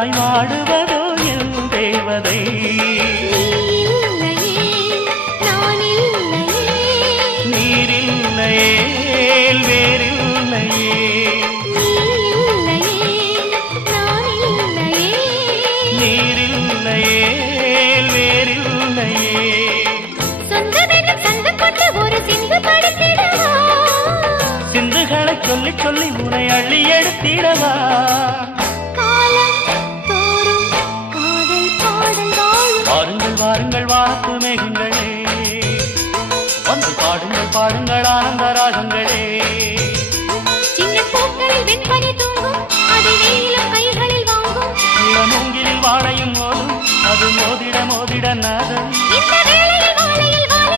எனக்காய் வாடுவதோ என் தேவதை. நீரில்லையே வேறில்லையே, நீரில்லையே வேறில்லையே. சிந்துகளை சொல்லி சொல்லி உனை அள்ளி எடுத்திடவா. வாருங்கள் வாருங்கள் வானத்து மேகங்களே, வந்து பாடுங்கள் பாடுங்கள் ஆனந்த ராகங்களே. சின்ன பூக்களில் வெண்பனி தூங்கும், அது வெயிலும் கைகளில் வாங்கும். மூங்கிலில் வாழையும் மோதும், அது மோதிட மோதிட நாதம்.